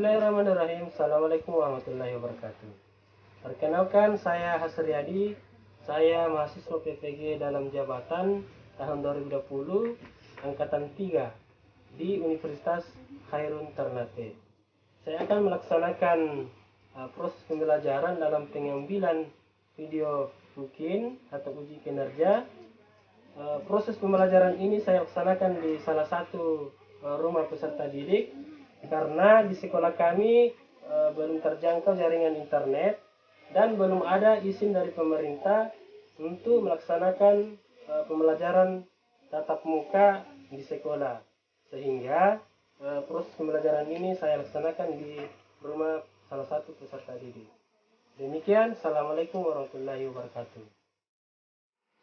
Bismillahirrahmanirrahim. Assalamualaikum warahmatullahi wabarakatuh. Perkenalkan, saya Hasriyadi. Saya mahasiswa PPG dalam jabatan tahun 2020 angkatan 3 di Universitas Khairun Ternate. Saya akan melaksanakan proses pembelajaran dalam pengambilan video mungkin atau uji kinerja. Proses pembelajaran ini saya laksanakan di salah satu rumah peserta didik karena di sekolah kami belum terjangkau jaringan internet dan belum ada izin dari pemerintah untuk melaksanakan pembelajaran tatap muka di sekolah, sehingga proses pembelajaran ini saya laksanakan di rumah salah satu peserta didik. Demikian, Assalamualaikum warahmatullahi wabarakatuh.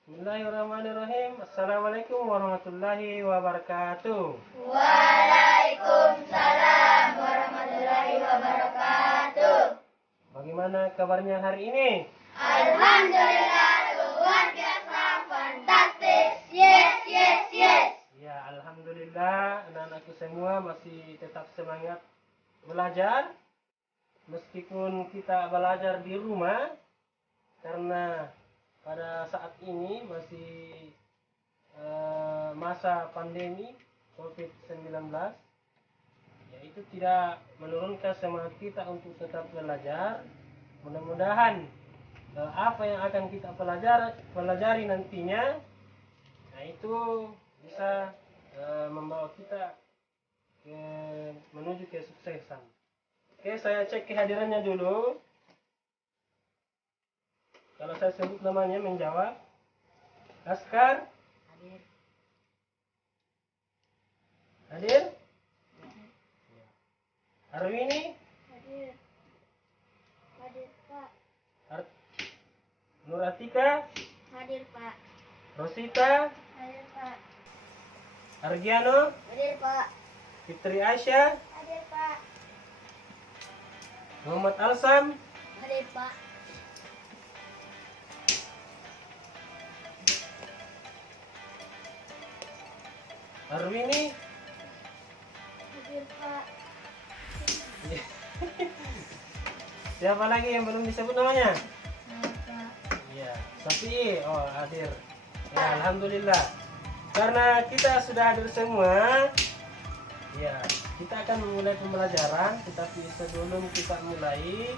Bismillahirrahmanirrahim. Assalamualaikum warahmatullahi wabarakatuh. Waalaikumsalam warahmatullahi wabarakatuh. Bagaimana kabarnya hari ini? Alhamdulillah, luar biasa, fantastis. Yes, yes, yes. Ya, alhamdulillah anak-anakku semua masih tetap semangat belajar meskipun kita belajar di rumah karena pada saat ini masih masa pandemi COVID-19, yaitu tidak menurunkan semangat kita untuk tetap belajar. Mudah-mudahan apa yang akan kita pelajari nantinya, nah itu bisa membawa kita menuju kesuksesan. Oke, saya cek kehadirannya dulu. Kalau saya sebut namanya menjawab. Askar? Hadir. Hadir? Arwini? Hadir. Hadir, Pak. Nuratika? Hadir, Pak. Rosita? Hadir, Pak. Argiano? Hadir, Pak. Fitri Aisyah? Hadir, Pak. Muhammad Alsam? Hadir, Pak. Arwini? Hadir, Pak. Siapa lagi yang belum disebut namanya? Pak. Iya, Safi. Oh, hadir. Ya, alhamdulillah. Karena kita sudah hadir semua, ya, kita akan memulai pembelajaran. Tetapi sebelum kita mulai,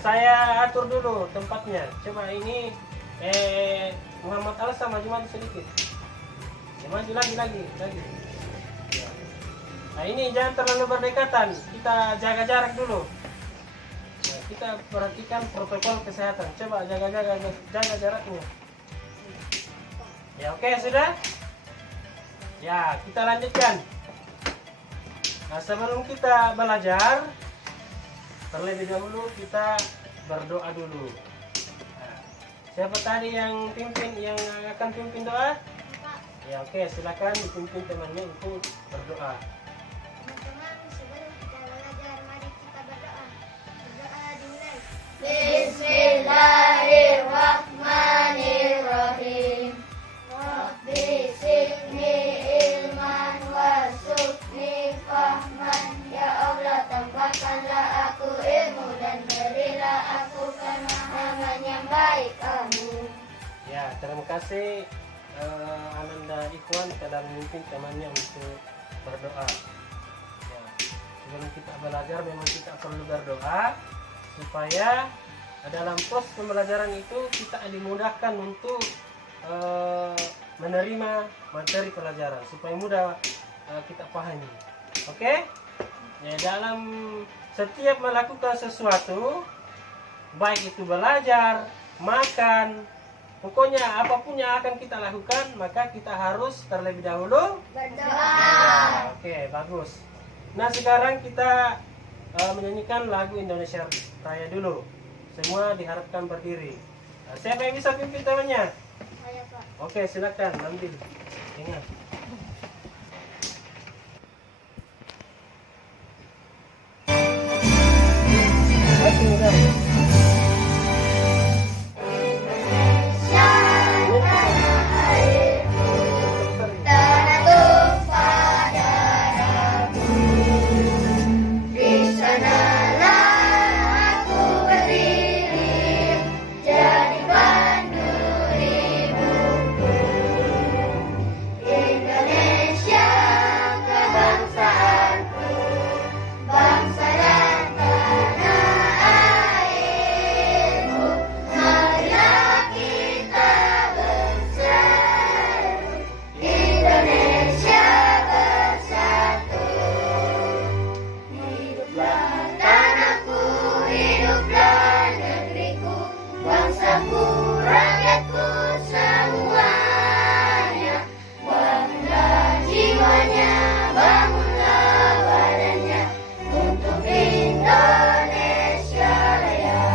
saya atur dulu tempatnya. Coba ini Muhammad Alsa maju sedikit. Ya, maju lagi. Ya. Nah, ini jangan terlalu berdekatan. Kita jaga jarak dulu. Ya, kita perhatikan protokol kesehatan. Coba jaga jaraknya. Ya, oke, sudah? Ya, kita lanjutkan. Nah, sebelum kita belajar, terlebih dahulu kita berdoa dulu. Nah, siapa tadi yang akan pimpin doa? Ya, oke, silakan dipimpin temannya untuk berdoa. Teman-teman, sebelum kita belajar, mari kita berdoa. Berdoa dimulai. Bismillahirrahmanirrahim. Rabbi zidni ilman warzuqni fahman. Ya Allah, tambahkanlah aku ilmu dan berilah aku pemahaman yang baik. Amin. Ya, terima kasih Ananda Ikhwan telah memimpin temannya untuk berdoa. Ya, sebelum kita belajar memang kita perlu berdoa supaya dalam proses pembelajaran itu kita dimudahkan untuk menerima materi pelajaran supaya mudah kita pahami. Oke? Ya, dalam setiap melakukan sesuatu, baik itu belajar, makan, pokoknya apapun yang akan kita lakukan, maka kita harus terlebih dahulu Berdoa. Oke, bagus. Nah, sekarang kita menyanyikan lagu Indonesia Raya dulu. Semua diharapkan berdiri. Nah, siapa yang bisa pimpin temannya? Saya, Pak. Oke, silakan ambil. Ingat. Tanah tumpah darahku. hiduplah negeriku, bangsaku, rakyatku semuanya. Bangunlah jiwanya, bangunlah badannya untuk Indonesia Raya.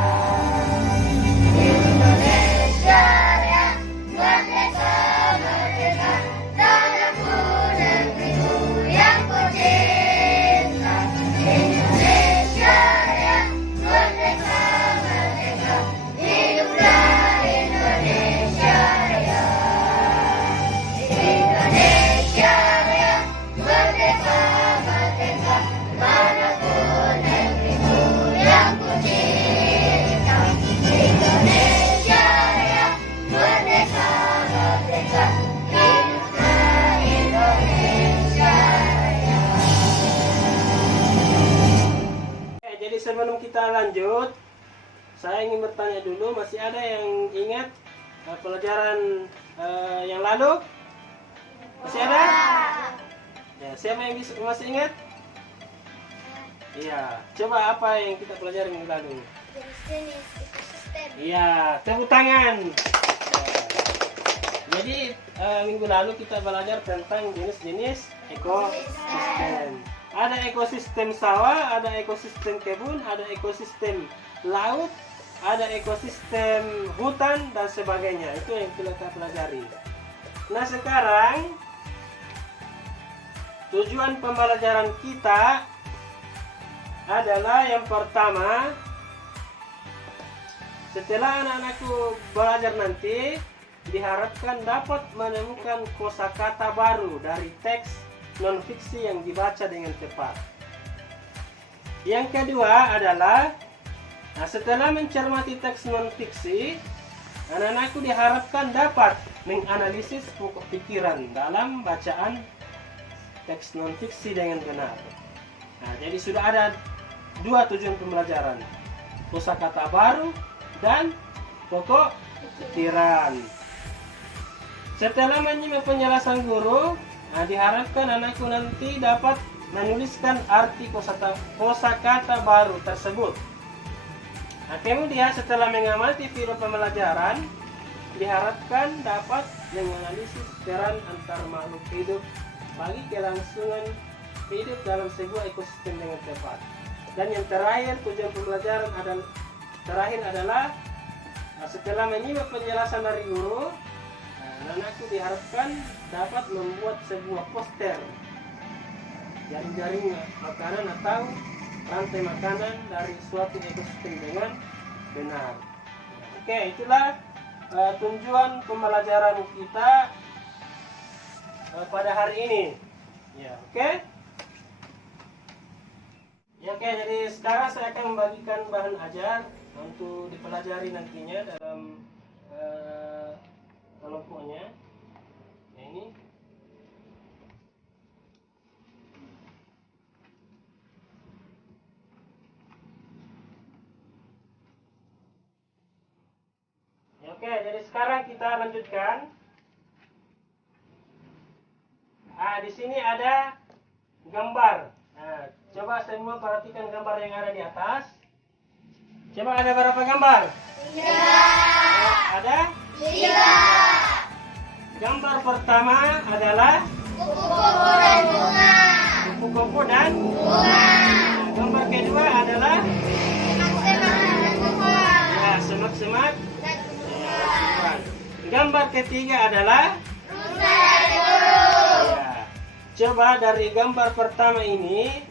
Indonesia Raya, merdeka, merdeka, tanahku, negeriku yang ku cinta. Indonesia Raya, merdeka, merdeka, hiduplah Indonesia Raya. Indonesia Raya, merdeka, merdeka, manapun negeriku yang ku cinta. Indonesia Raya, merdeka, merdeka, hiduplah Indonesia Raya. Jadi sebelum kita lanjut, saya ingin bertanya dulu, masih ada yang ingat pelajaran yang lalu? Masih ada? Ya, siapa yang masih ingat? Iya, coba apa yang kita pelajari minggu lalu? Jenis-jenis ekosistem. Iya, tepuk tangan. Jadi minggu lalu kita belajar tentang jenis-jenis ekosistem. Ada ekosistem sawah, ada ekosistem kebun, ada ekosistem laut, ada ekosistem hutan dan sebagainya. Itu yang kita pelajari. Nah sekarang tujuan pembelajaran kita adalah yang pertama, setelah anak-anakku belajar nanti, diharapkan dapat menemukan kosakata baru dari teks non-fiksi yang dibaca dengan tepat. Yang kedua adalah, setelah mencermati teks non-fiksi, anak-anakku diharapkan dapat menganalisis pokok pikiran dalam bacaan teks non-fiksi dengan benar. Nah, jadi sudah ada dua tujuan pembelajaran, kosakata baru dan pokok pikiran. Setelah menyimak penjelasan guru, diharapkan anakku nanti dapat menuliskan arti kosakata baru tersebut. Nah, kemudian setelah mengamati video pembelajaran, diharapkan dapat menganalisis peran antar makhluk hidup bagi kelangsungan hidup dalam sebuah ekosistem dengan tepat. Dan yang terakhir, tujuan pembelajaran adalah setelah menyimak penjelasan dari guru, anakku diharapkan dapat membuat sebuah poster jaring-jaring makanan atau rantai makanan dari suatu ekosistem dengan benar. Oke, itulah tujuan pembelajaran kita pada hari ini. Ya, oke. Ya, oke. Jadi sekarang saya akan membagikan bahan ajar untuk dipelajari nantinya dalam kelompoknya. Ya, ini. Ya, oke, jadi sekarang kita lanjutkan. Di sini ada gambar. Nah, coba semua perhatikan gambar yang ada di atas. Coba ada berapa gambar? 3. Ada? 3. Gambar pertama adalah Kupu-kupu dan bunga. kupu-kupu dan bunga. Nah, gambar kedua adalah Semak-semak dan tumbuhan. ya, semak-semak. Dan tumbuhan. Gambar ketiga adalah Rusa dan burung. ya. Coba dari gambar pertama ini,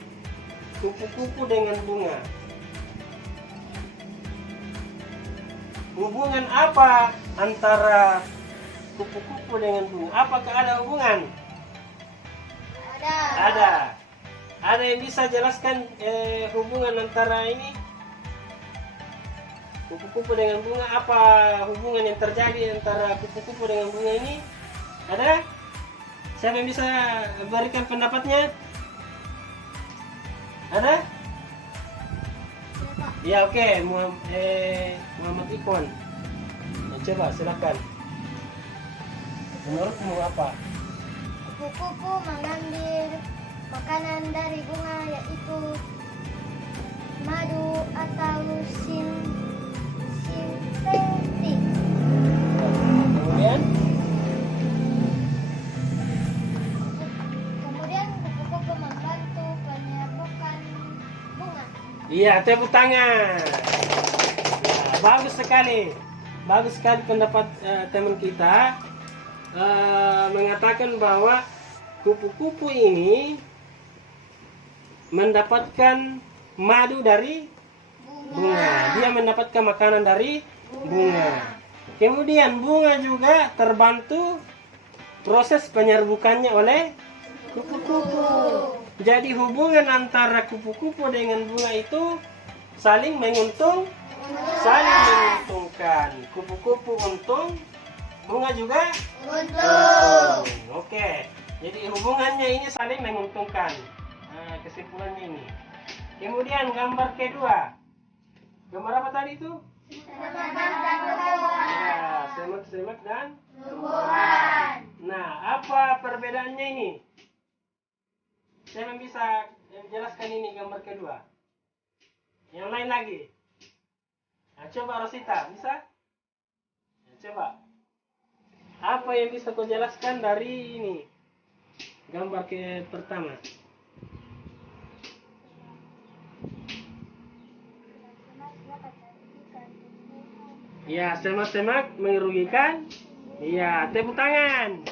kupu-kupu dengan bunga. Hubungan apa antara kupu-kupu dengan bunga? Apakah ada hubungan? Ada. Ada yang bisa jelaskan hubungan antara ini? Kupu-kupu dengan bunga, apa hubungan yang terjadi antara kupu-kupu dengan bunga ini? Ada? Siapa yang bisa berikan pendapatnya? Ada? Ya, oke. Muhammad Ikhwan. Nah, coba silakan. Menurutmu apa? Kupu-kupu mengambil makanan dari bunga, yaitu madu atau sinar Iya, tepuk tangan. Ya, bagus sekali. Bagus sekali pendapat teman kita mengatakan bahwa kupu-kupu ini mendapatkan madu dari bunga. Dia mendapatkan makanan dari bunga. Kemudian bunga juga terbantu proses penyerbukannya oleh kupu-kupu. Jadi hubungan antara kupu-kupu dengan bunga itu saling menguntungkan. Kupu-kupu untung, bunga juga untung. Oke. Jadi hubungannya ini saling menguntungkan. Nah, kesimpulannya ini. Kemudian gambar kedua. Gambar apa tadi itu? Ya, semak-semak dan tumbuhan. Nah, apa perbedaannya ini? Saya bisa jelaskan ini gambar kedua. Yang lain lagi. Nah, coba Rosita, bisa? Ya, coba. Apa yang bisa kau jelaskan dari ini? Gambar pertama. Ya, semak-semak merugikan. Iya, tepuk tangan.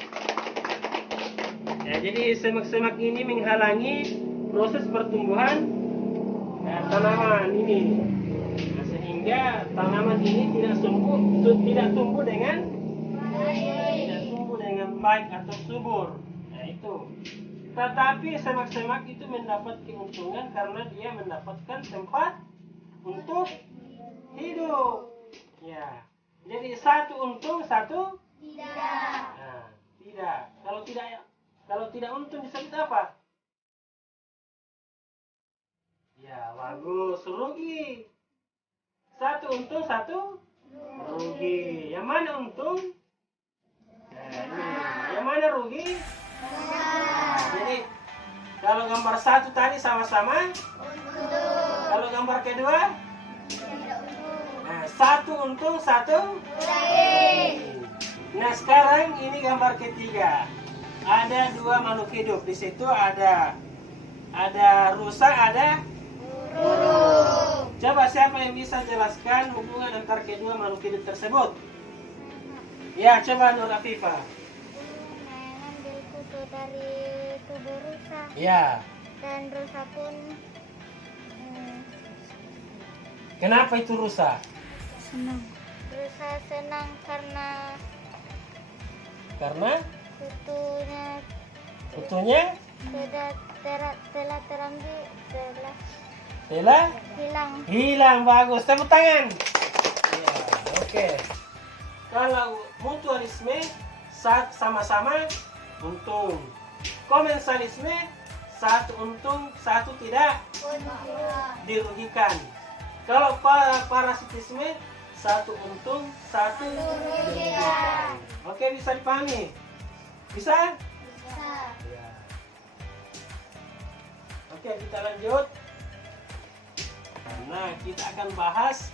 Ya, jadi semak-semak ini menghalangi proses pertumbuhan tanaman ini. Nah, sehingga tanaman ini tidak tumbuh dengan baik atau subur. Nah, itu. Tetapi semak-semak itu mendapat keuntungan karena dia mendapatkan tempat untuk hidup. Ya, jadi satu untung, satu tidak. Nah, tidak. Kalau tidak untung disebut apa? Ya, bagus. Rugi. Satu untung, satu rugi. Yang mana untung? Nah, ini. Yang mana rugi? Nah, jadi kalau gambar satu tadi sama-sama untung. Kalau gambar kedua? Nah, satu untung, satu rugi. Nah, sekarang ini gambar ketiga. Ada dua makhluk hidup. Di situ ada rusa, ada burung. Coba siapa yang bisa jelaskan hubungan antara kedua makhluk hidup tersebut? Ya, coba Nur Afifah. Mengambil kutu dari tubuh rusa. Ya. Dan rusa pun Kenapa itu rusa? senang. Rusa senang karena kutunya telah terambil, telah hilang. Bagus, tepuk tangan. Ya, oke. Kalau mutualisme sama-sama untung. Komensalisme satu untung, satu tidak dirugikan. Kalau parasitisme satu untung, satu dirugikan. Oke, bisa dipahami? Bisa? Bisa. Ya. Oke, kita lanjut. Nah, kita akan bahas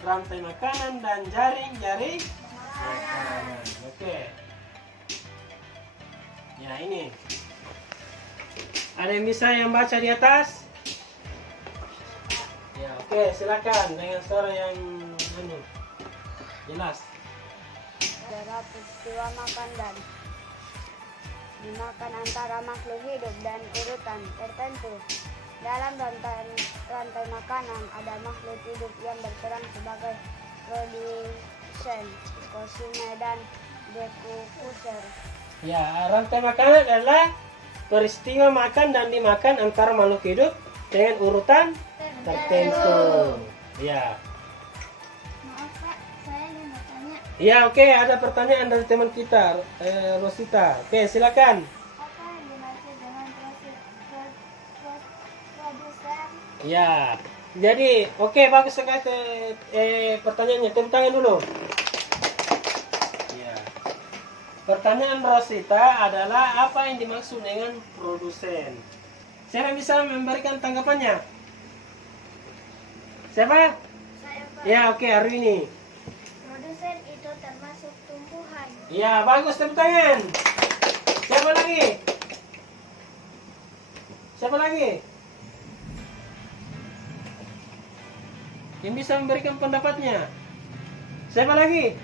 rantai makanan dan jaring-jaring makanan. Oke. Ya, ini. Ada yang bisa yang baca di atas? Ya, oke, silakan dengan suara yang jelas. Adalah peristiwa makan dan dimakan antara makhluk hidup dan urutan tertentu. Dalam rantai makanan ada makhluk hidup yang berperan sebagai produsen, konsumen, dan dekupuser. Ya, rantai makanan adalah peristiwa makan dan dimakan antara makhluk hidup dengan urutan tertentu. Ya. Maaf Pak, saya mau tanya. Ya, oke, ada pertanyaan dari teman kita, Rosita. Oke, silakan. Apa yang dimaksud dengan produsen? Ya, jadi oke, bagus sekali pertanyaannya. Tepuk tangan dulu. Ya. Pertanyaan Rosita adalah apa yang dimaksud dengan produsen? Siapa yang bisa memberikan tanggapannya? Siapa? Saya Pak. Ya, oke, Arwini. Produsen itu termasuk tumbuhan. Ya, bagus, tepuk tangan. Siapa lagi? Siapa lagi? Yang bisa memberikan pendapatnya? Siapa lagi?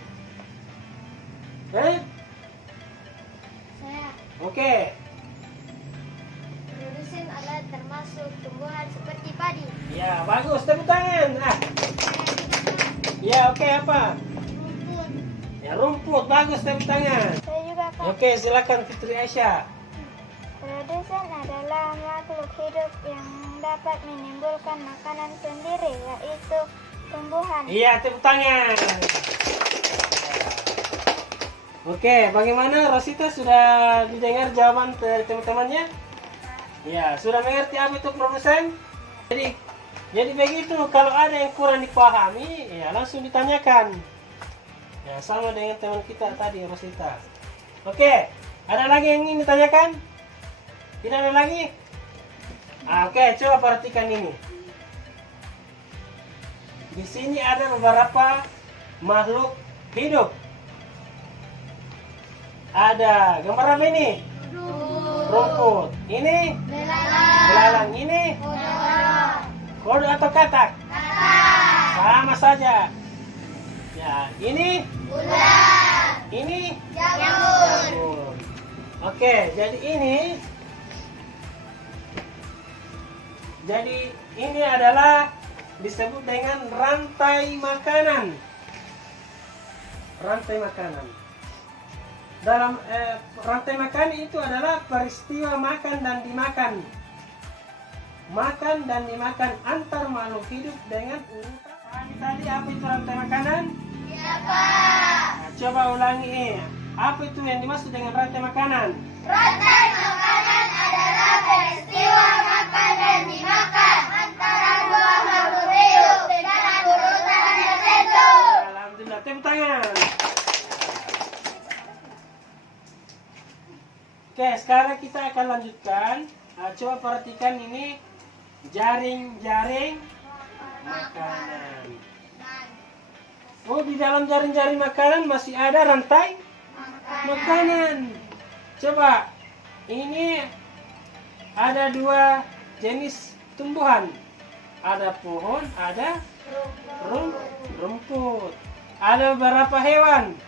Saya. Oke. Produsen adalah termasuk tumbuhan seperti padi. Ya, bagus. Tepuk tangan. Ya, oke, apa? Rumput. Ya, rumput. Bagus, tepuk tangan. Saya juga Kak. Oke, silakan Fitri Aisyah. Produsen adalah makhluk hidup yang dapat menimbulkan makanan sendiri, yaitu tumbuhan. Iya, tepuk tangan. Oke, bagaimana Rosita, sudah didengar jawaban dari teman-temannya? Ya, sudah mengerti apa itu produsen? Jadi begitu, kalau ada yang kurang dipahami, ya langsung ditanyakan. Ya, sama dengan teman kita tadi, Rosita. Oke, ada lagi yang ingin ditanyakan? Tidak ada lagi? Oke, coba perhatikan ini. Di sini ada beberapa makhluk hidup. Ada gambar apa ini? Rumput. Ini? Belalang. Ini? Kodok atau katak? Sama saja. Ya, ini? Ini? Jamur. Oke, jadi ini adalah disebut dengan rantai makanan. Rantai makanan. Dalam rantai makan itu adalah peristiwa makan dan dimakan. Makan dan dimakan antar makhluk hidup dengan urutan. Tadi apa itu rantai makanan? Iya, Pak. Nah, coba ulangi. Apa itu yang dimaksud dengan rantai makanan? Rantai makanan adalah peristiwa makan dan dimakan antara dua makhluk hidup dengan urutan tertentu. Alhamdulillah, tepuk tangan. Oke, sekarang kita akan lanjutkan. Coba perhatikan ini jaring-jaring makanan. Oh, di dalam jaring-jaring makanan masih ada rantai makanan. Coba, ini ada dua jenis tumbuhan. Ada pohon, ada rumput. Ada beberapa hewan.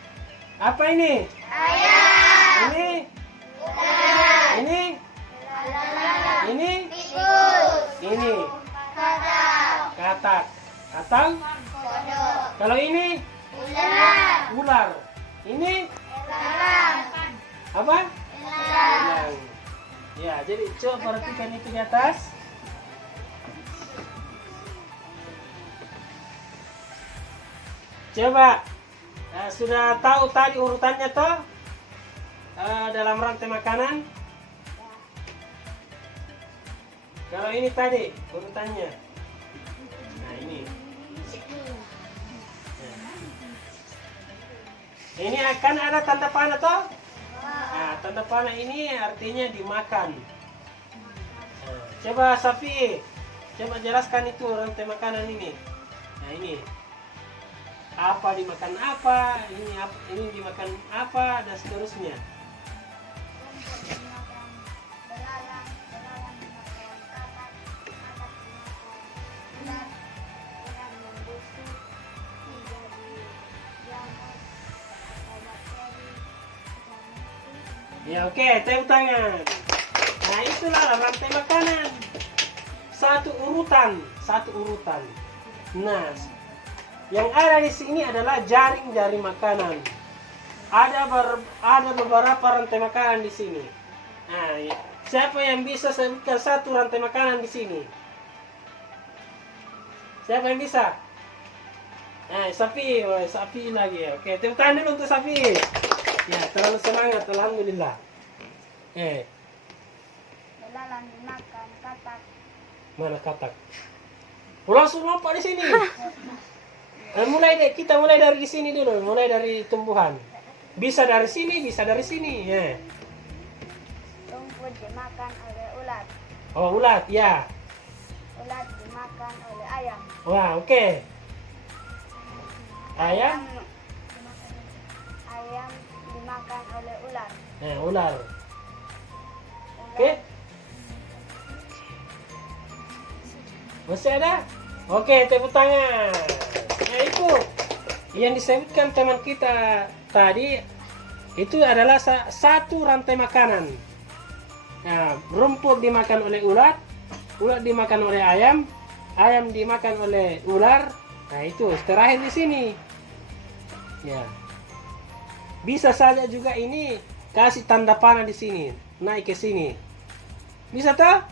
Apa ini? Ayam. Ini? Ini? Katak. Atau? Kalau ini? Ular. Ini? Apa? Elang. Ya, jadi coba perhatikan itu di atas. Coba, sudah tahu tadi urutannya toh? Dalam rantai makanan. Kalau ini tadi urutannya. Nah, ini. Ini akan ada tanda panah toh? Nah, tanda panah ini artinya dimakan. Nah, coba Safi, coba jelaskan itu rantai makanan ini. Nah, ini apa dimakan apa, ini dimakan apa, dan seterusnya. Ya, oke, tepuk tangan. Nah, itulah rantai makanan. Satu urutan. Nah, yang ada di sini adalah jaring-jaring makanan. Ada beberapa rantai makanan di sini. Nah, siapa yang bisa sebutkan satu rantai makanan di sini? Siapa yang bisa? Nah, Safi lagi. Oke, tepuk tangan dulu untuk Safi. Ya, terlalu semangat, alhamdulillah. Belalang dimakan katak. Mana katak? Langsung lompat di sini. Kita mulai dari sini dulu, mulai dari tumbuhan. Bisa dari sini, bisa dari sini. Ya. Rumput dimakan oleh ulat. Oh, ulat, ya. Ulat dimakan oleh ayam. Wah, oke. Ayam dimakan oleh ular. Ular. Oke. Masih ada? Oke, tepuk tangan. Nah, itu yang disebutkan teman kita tadi itu adalah satu rantai makanan. Nah, rumput dimakan oleh ulat, ulat dimakan oleh ayam, ayam dimakan oleh ular. Nah, itu terakhir di sini. Ya. Bisa saja juga ini kasih tanda panah di sini, naik ke sini. Bisa toh?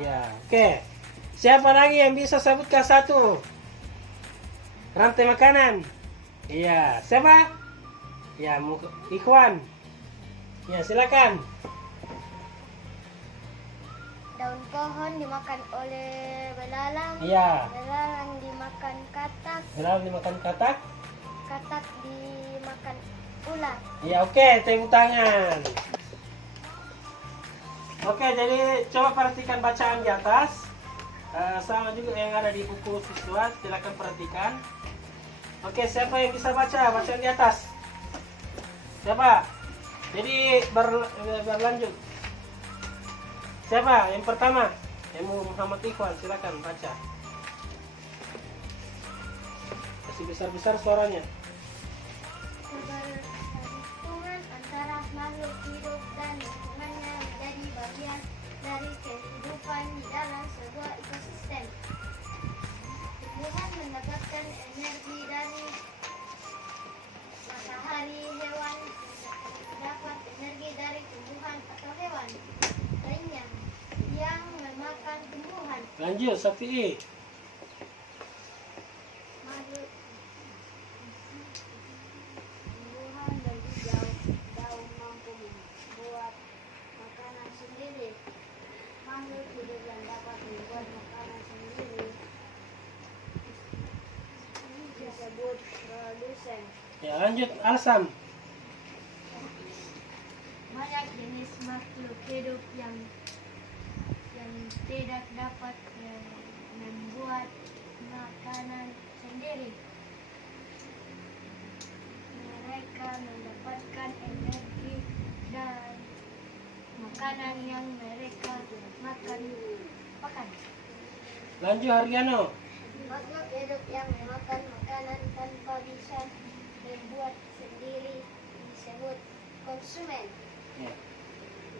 Ya, oke. Siapa lagi yang bisa sebutkan satu rantai makanan? Iya, siapa? Ya, Ikhwan. Ya, silakan. Daun pohon dimakan oleh belalang. Iya. Belalang dimakan katak. Belalang dimakan katak. Katak dimakan ulat. Ya, oke, tepuk tangan. Oke, jadi coba perhatikan bacaan di atas. Sama juga yang ada di buku siswa, silakan perhatikan. Oke, siapa yang bisa baca bacaan di atas? Siapa? Jadi berlanjut. Siapa? Yang pertama, Muhammad Ikhwan, silakan baca. Kasih besar-besar suaranya. Keberhubungan antara makhluk hidup dan lingkungannya menjadi bagian dari kehidupan di dalam sebuah ekosistem. Tumbuhan mendapatkan energi dari matahari, hewan dapat energi dari tumbuhan atau hewan lainnya yang memakan tumbuhan. Lanjut, Safi. Makhluk tumbuhan berhijau daun mampu membuat makanan sendiri. Makhluk hidup yang dapat membuat makanan sendiri disebut produsen. Ya, lanjut, Alsam. Banyak jenis makhluk hidup yang tidak dapat membuat makanan sendiri. Mereka mendapatkan energi dari makanan yang mereka makan. Lanjut, Hargiano. Makhluk hidup yang memakan makanan tanpa bisa membuat sendiri disebut konsumen. Ya.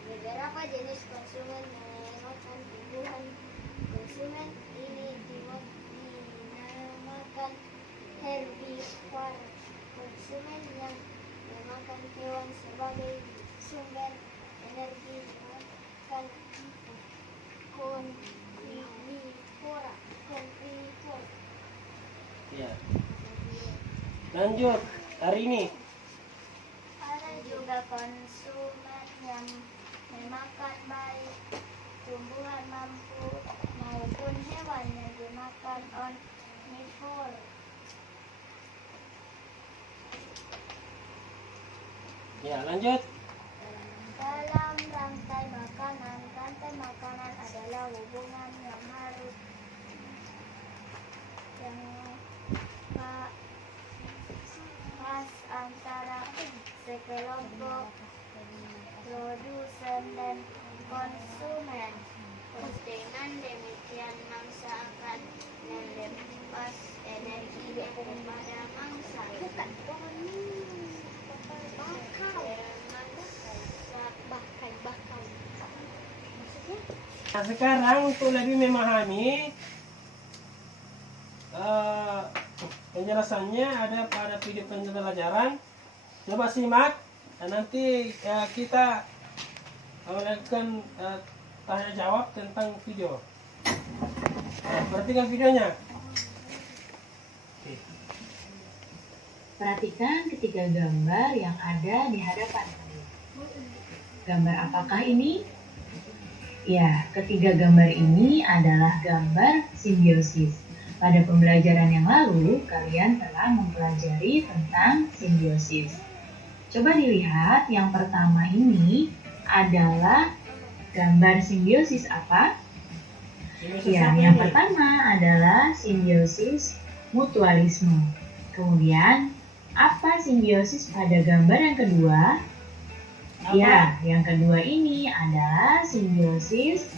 Beberapa jenis konsumen memakan tumbuhan. Konsumen ini dinamakan herbivora. Konsumen yang memakan hewan sebagai sumber energi memakan konvivora. Ya. Lanjut, hari ini. Ada juga konsumen yang memakan baik tumbuhan mampu maupun hewan yang dimakan omnivore. Ya, lanjut. Dalam rantai makanan adalah hubungan yang harus pas antara sekelompok produsen dan konsumen. Dengan demikian mangsa akan melepas energinya kepada mangsa. Nah, sekarang untuk lebih memahami penjelasannya ada pada video pembelajaran. Coba simak dan nanti kita melakukan tanya jawab tentang video. Perhatikan videonya. Perhatikan ketiga gambar yang ada di hadapan kalian. Gambar apakah ini? Ya, ketiga gambar ini adalah gambar simbiosis. Pada pembelajaran yang lalu, kalian telah mempelajari tentang simbiosis. Coba dilihat, yang pertama ini adalah gambar simbiosis apa? Ya, yang pertama adalah simbiosis mutualisme. Kemudian, apa simbiosis pada gambar yang kedua? Ya, yang kedua ini adalah simbiosis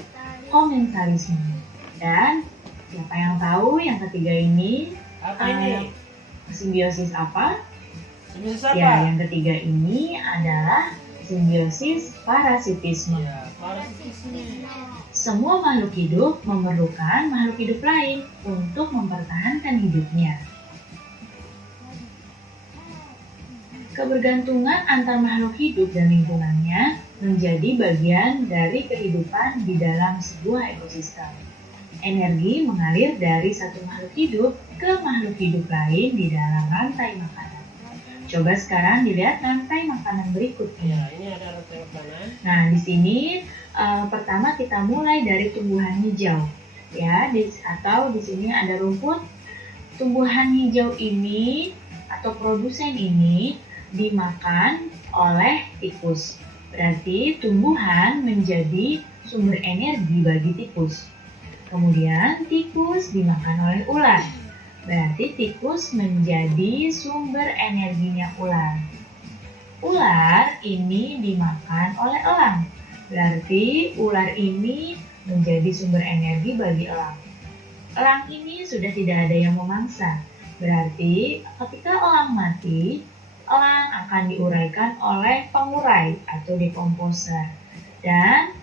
komensalisme. Dan Siapa yang tahu yang ketiga ini? Apa ini? Simbiosis apa? Simbiosis apa? Ya, yang ketiga ini adalah simbiosis parasitisme. Ya, parasitisme. Semua makhluk hidup memerlukan makhluk hidup lain untuk mempertahankan hidupnya. Kebergantungan antar makhluk hidup dan lingkungannya menjadi bagian dari kehidupan di dalam sebuah ekosistem. Energi mengalir dari satu makhluk hidup ke makhluk hidup lain di dalam rantai makanan. Coba sekarang dilihat rantai makanan berikutnya. Ya, ini ada rantai makanan. Nah, di sini pertama kita mulai dari tumbuhan hijau, ya, atau di sini ada rumput. Tumbuhan hijau ini atau produsen ini dimakan oleh tikus. Berarti tumbuhan menjadi sumber energi bagi tikus. Kemudian tikus dimakan oleh ular. Berarti tikus menjadi sumber energinya ular. Ular ini dimakan oleh elang. Berarti ular ini menjadi sumber energi bagi elang. Elang ini sudah tidak ada yang memangsa. Berarti ketika elang mati, elang akan diuraikan oleh pengurai atau decomposer. Dan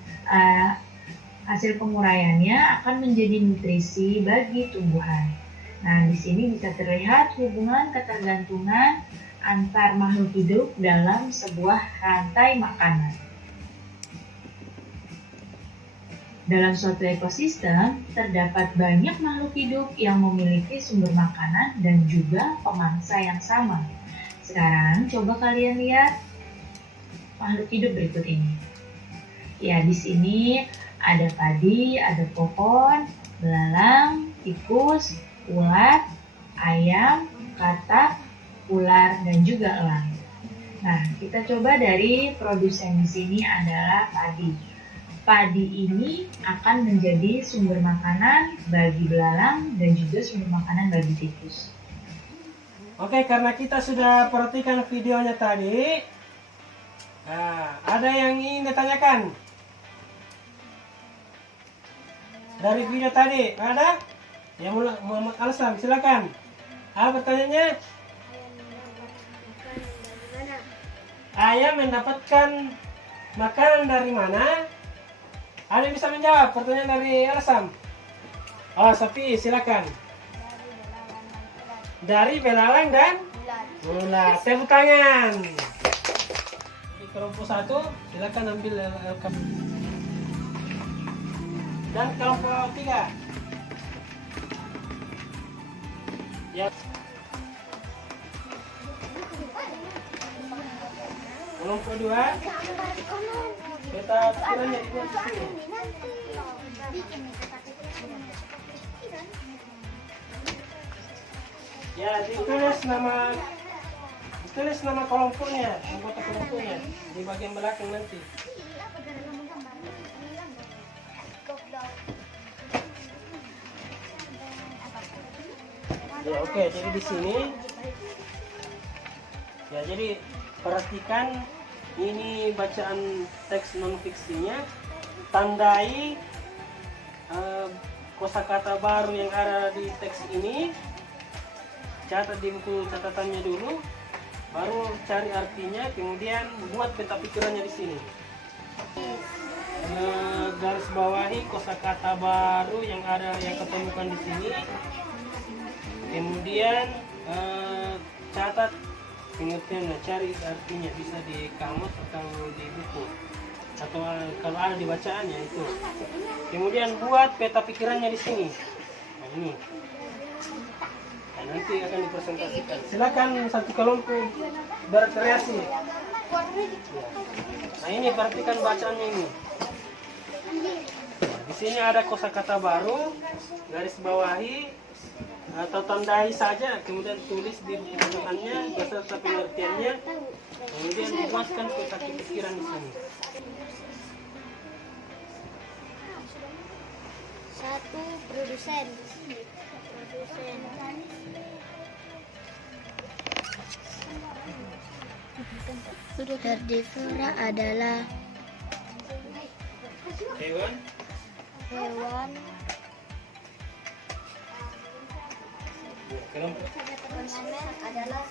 hasil penguraiannya akan menjadi nutrisi bagi tumbuhan. Nah, di sini bisa terlihat hubungan ketergantungan antar makhluk hidup dalam sebuah rantai makanan. Dalam suatu ekosistem, terdapat banyak makhluk hidup yang memiliki sumber makanan dan juga pemangsa yang sama. Sekarang coba kalian lihat makhluk hidup berikut ini. Ya, di sini ada padi, ada pohon, belalang, tikus, ulat, ayam, katak, ular, dan juga elang. Nah, kita coba dari produsen di sini adalah padi. Padi ini akan menjadi sumber makanan bagi belalang dan juga sumber makanan bagi tikus. Oke, karena kita sudah perhatikan videonya tadi, ada yang ingin ditanyakan? Dari video tadi, ada? Ya, Muhammad Alsam, silakan. Pertanyaannya? Ayam mendapatkan makanan dari mana? Ada yang bisa menjawab pertanyaan dari Alsam? Oh, Sapi, silakan. Dari belalang dan ular. Tepuk tangan. Di kelompok 1, silakan ambil rekam. Dan kelompok 3. Ya. Kelompok 2. Peta pikirannya dibuat di sini. Ya, ditulis nama kelompoknya, anggota kelompoknya di bagian belakang nanti. Ya, oke, jadi di sini. Ya, jadi perhatikan ini bacaan teks non fiksinya, tandai kosakata baru yang ada di teks ini, catat di buku catatannya dulu, baru cari artinya, kemudian buat peta pikirannya di sini. Garis bawahi kosakata baru yang ada yang ketemukan di sini, kemudian catat pengertiannya, cari artinya, bisa di kamus atau di buku atau kalau ada di bacaannya itu. Kemudian buat peta pikirannya di sini. Nah, ini. Nah, nanti akan dipresentasikan. Silakan satu kelompok berkreasi. Nah, ini perhatikan bacaannya ini. Nah, di sini ada kosakata baru, garis bawahi atau tandai saja, kemudian tulis di buku catatannya beserta pengertiannya, kemudian dibuatkan peta pikiran di sini. 1. Produsen. Herbivora adalah Hewan hewan Kelompok Konsumen adalah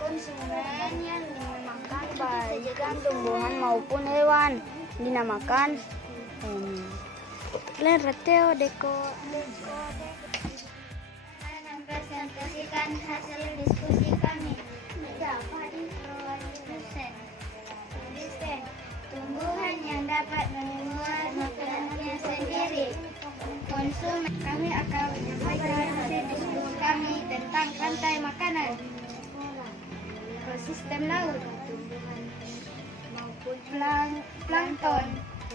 konsumen yang dinamakan baik dan tumbuhan maupun hewan dinamakan Lerteo deko. Presentasikan hasil diskusi kami. Dapat diprodusen. Tumbuhan yang dapat membuat makanannya sendiri. Konsumen. Kami akan menyampaikan hasil diskusi kami tentang rantai makanan, ekosistem laut, maupun plankton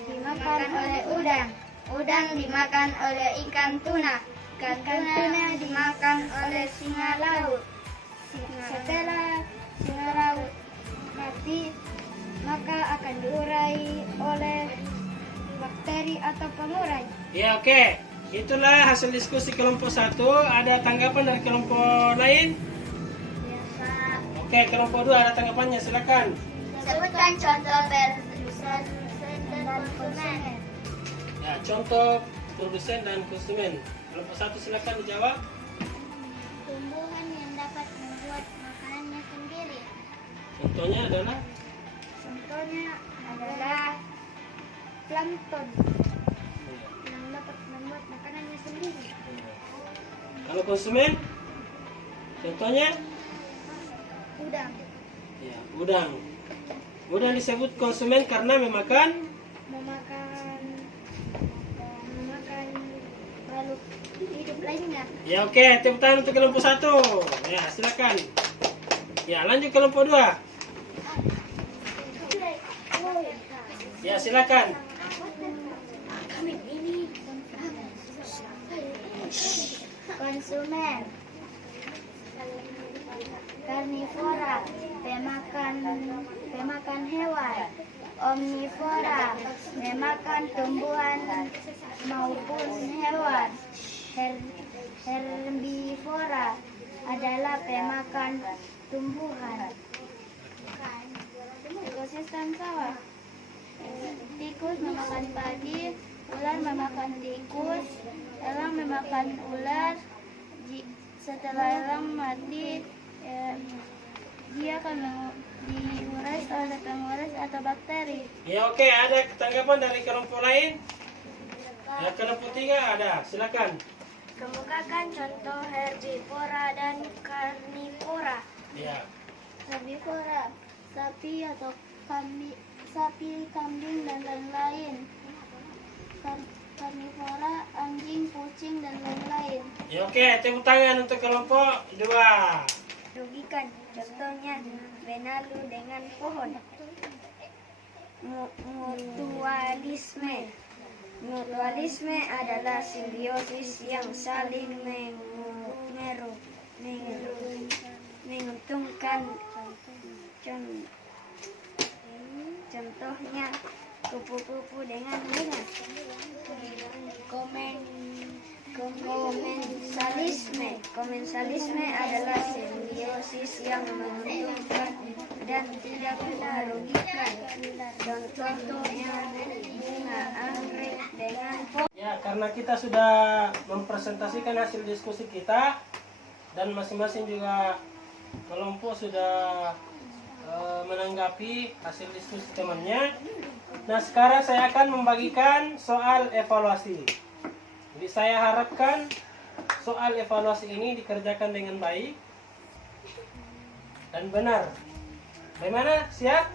dimakan oleh udang. Udang dimakan oleh ikan tuna. Ikan tuna dimakan oleh singa laut. Setelah singa laut mati, maka akan diurai oleh bakteri atau pengurai. Ya, oke. Itulah hasil diskusi kelompok 1. Ada tanggapan dari kelompok lain? Ya, Pak. Oke, kelompok 2 ada tanggapannya, silakan. Sebutkan contoh produsen dan konsumen. Ya, contoh produsen dan konsumen. Kelompok 1 silakan dijawab. Tumbuhan yang dapat membuat makanannya sendiri. Contohnya adalah Contohnya adalah plankton yang dapat membuat makanannya sendiri. kalau konsumen, contohnya Udang ya, udang. Udang disebut konsumen karena memakan memakan makhluk hidup lainnya. ya, oke, tepuk tangan untuk kelompok 1. Ya, silakan. Ya, lanjut kelompok 2. Ya, silakan. Konsumen karnivora, pemakan hewan. Omnivora, memakan tumbuhan maupun hewan. Herbivora adalah pemakan tumbuhan. Ekosistem sawah. Tikus memakan padi, ular memakan tikus, elang memakan ular. Setelah elang mati, dia akan diurai oleh penguras atau bakteri. Ya, oke, ada tanggapan dari kelompok lain? Ya, kelompok 3 ada, silakan. Kemukakan contoh herbivora dan karnivora. Ya. Herbivora, sapi atau kambing dan lain-lain. Karnivora, anjing, kucing dan lain-lain. Ya, oke, tepuk tangan untuk kelompok 2. Rugikan, contohnya benalu dengan pohon. Mutualisme adalah simbiosis yang saling menguntungkan. Contohnya kupu-kupu dengan bunga. Komensalisme adalah simbiosis yang menguntungkan dan tidak merugikan. Contohnya bunga anggrek dengan Ya, karena kita sudah mempresentasikan hasil diskusi kita dan masing-masing juga kelompok sudah menanggapi hasil diskusi temannya. Nah, sekarang saya akan membagikan soal evaluasi. Jadi saya harapkan soal evaluasi ini dikerjakan dengan baik dan benar. Bagaimana? Siap?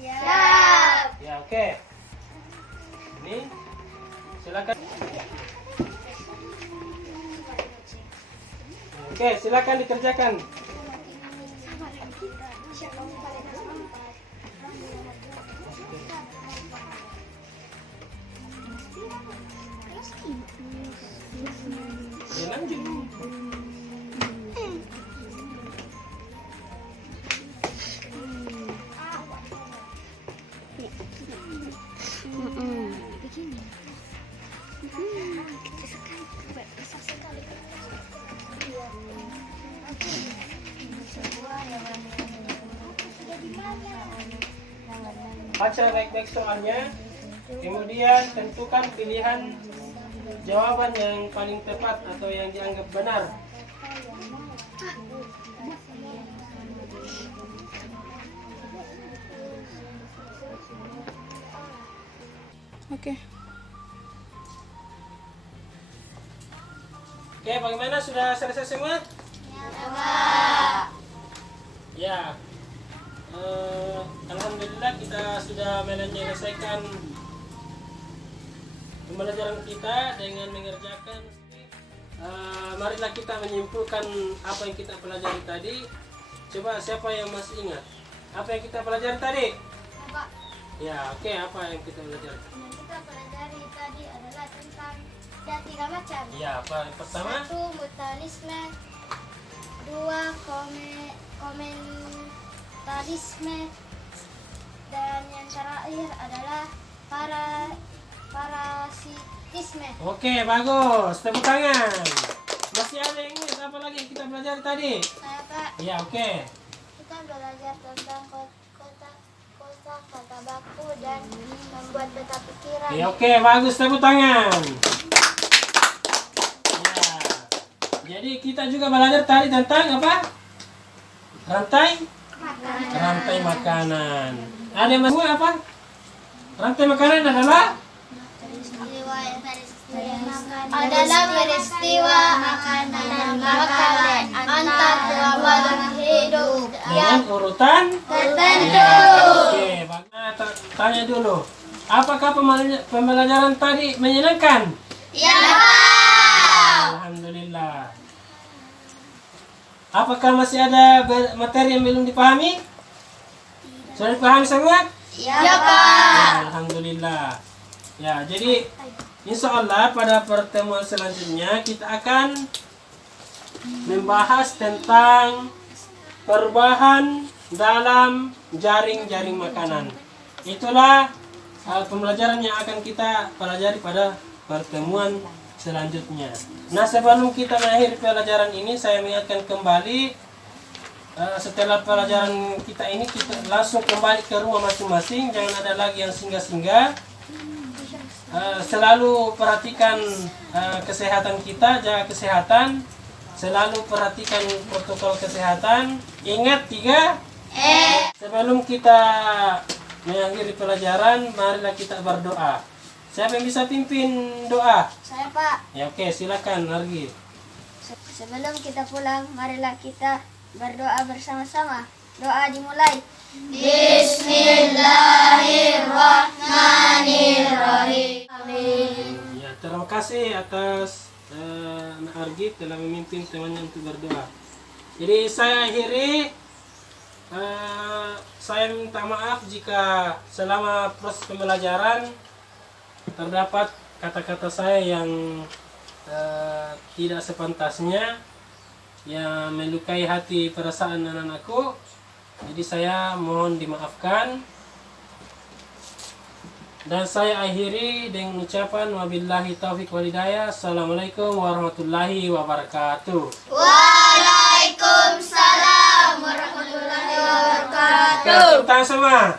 siap. Ya, oke. Ini silakan. Oke, silakan dikerjakan. Ya, lanjut. Sebuah hewan baca baik-baik soalnya. Kemudian tentukan pilihan jawaban yang paling tepat atau yang dianggap benar. Oke. Oke, bagaimana? Sudah selesai semua? Ya. Alhamdulillah kita sudah menyelesaikan pembelajaran kita dengan mengerjakan. Marilah kita menyimpulkan apa yang kita pelajari tadi. Coba siapa yang masih ingat apa yang kita pelajari tadi? Pak, Ya, oke, apa yang kita pelajari? yang kita pelajari tadi adalah tentang ada 3 macam. Ya, apa yang pertama? 1. Mutualisme. 2. Komentarisme. Dan yang terakhir adalah parasitisme. Oke, bagus. Tepuk tangan. Masih ada yang ingat apa lagi yang kita pelajari tadi? Saya Pak, Ya, oke. kita belajar tentang kata baku dan membuat peta pikiran. Ya, oke, bagus. Tepuk tangan. Ya. Jadi kita juga belajar tadi tentang apa? Rantai makanan. Ada yang masuk apa? Rantai makanan adalah Adalah peristiwa makanan antar dua makhluk hidup dengan urutan tertentu. Oke, tanya dulu. Apakah pembelajaran tadi menyenangkan? Ya, Alhamdulillah. Apakah masih ada materi yang belum dipahami? Sudah dipahami semua? Ya Pak. Alhamdulillah. Ya, jadi insya Allah pada pertemuan selanjutnya kita akan membahas tentang perubahan dalam jaring-jaring makanan. Itulah pembelajaran yang akan kita pelajari pada pertemuan selanjutnya. Nah, sebelum kita mengakhiri pelajaran ini, saya mengingatkan kembali setelah pelajaran kita ini kita langsung kembali ke rumah masing-masing. Jangan ada lagi yang singgah-singgah. Selalu perhatikan kesehatan kita, jaga kesehatan. Selalu perhatikan protokol kesehatan. Ingat 3 sebelum kita mengakhiri pelajaran, marilah kita berdoa. Siapa yang bisa pimpin doa? Saya Pak. Ya, oke, silakan Argi. Sebelum kita pulang, marilah kita berdoa bersama-sama. Doa dimulai. Bismillahirrahmanirrahim. Amin. Ya, terima kasih atas Nak Argi telah memimpin temannya untuk berdoa. Jadi saya akhiri. Saya minta maaf jika selama proses pembelajaran terdapat kata-kata saya yang tidak sepantasnya, yang melukai hati perasaan anak-anakku. Jadi saya mohon dimaafkan. Dan saya akhiri dengan ucapan wabillahi taufiq wal hidayah. Assalamualaikum warahmatullahi wabarakatuh. Waalaikumsalam warahmatullahi wabarakatuh. Tepuk tangan semua.